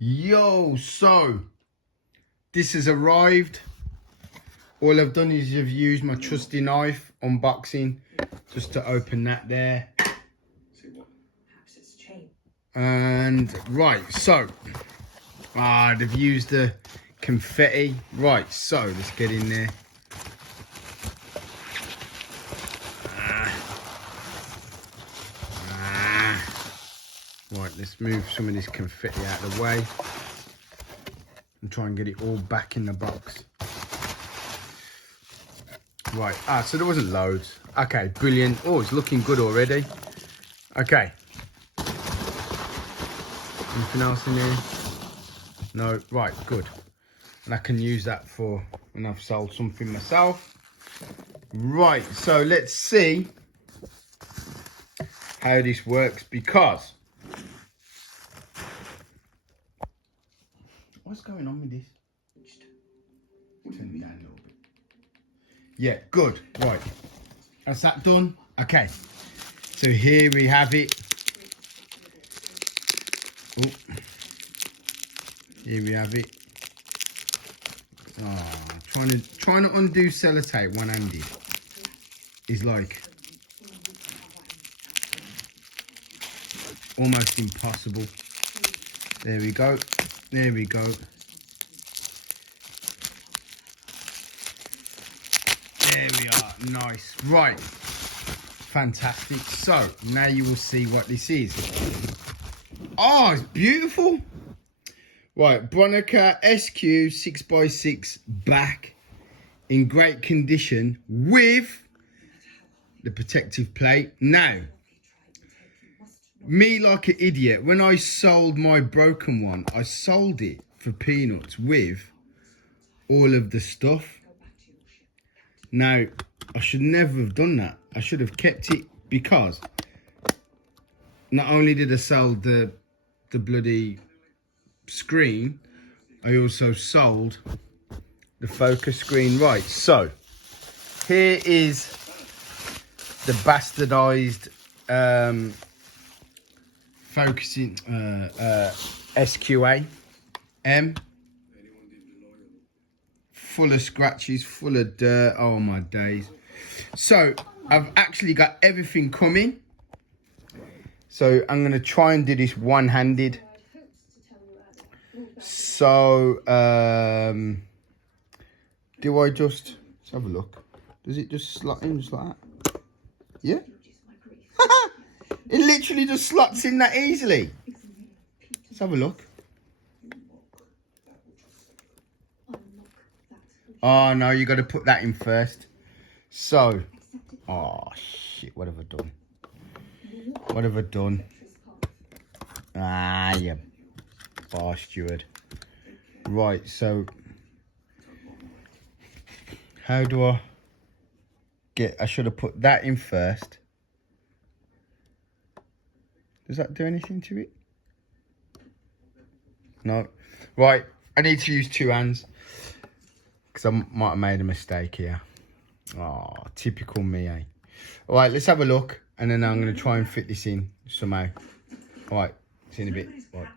Yo, so this has arrived. All I've done is I've used my trusty knife unboxing just to open that there. And right, so they've used the confetti. Right, so let's get in there. Right, let's move some of this confetti out of the way and try and get it all back in the box. Right, so there wasn't loads. Okay, brilliant. Oh, it's looking good already. Okay. Anything else in there? No, right, good. And I can use that for when I've sold something myself. Right, so let's see how this works, because what's going on with this? Turn it down a little bit. Yeah, good. Right. That's that done. Okay. So here we have it. Oh. Here we have it. Oh, trying to undo sellotape one-handed is like almost impossible. There we go. There we go. There we are. Nice. Right. Fantastic. So now you will see what this is. Oh, it's beautiful. Right. Bronica SQ 6x6 back in great condition with the protective plate. Now, me like an idiot, when I sold my broken one, I sold it for peanuts with all of the stuff. Now, I should never have done that. I should have kept it, because not only did I sell the bloody screen, I also sold the focus screen. Right, so here is the bastardized focusing SQA M, full of scratches, full of dirt. Oh my days. So I've actually got everything coming, so I'm going to try and do this one-handed. So do I just, let's have a look, does it just slot in just like that? Yeah. It literally just slots in that easily. Let's have a look. Oh no, you got to put that in first. So, oh shit, what have I done? What have I done? Ah, you bar steward. Right, so how do I get, I should have put that in first. Does that do anything to it? No. Right, I need to use two hands because I might have made a mistake here. Oh, typical me, eh? All right, let's have a look, and then I'm going to try and fit this in somehow. All right, see you in a bit. Right.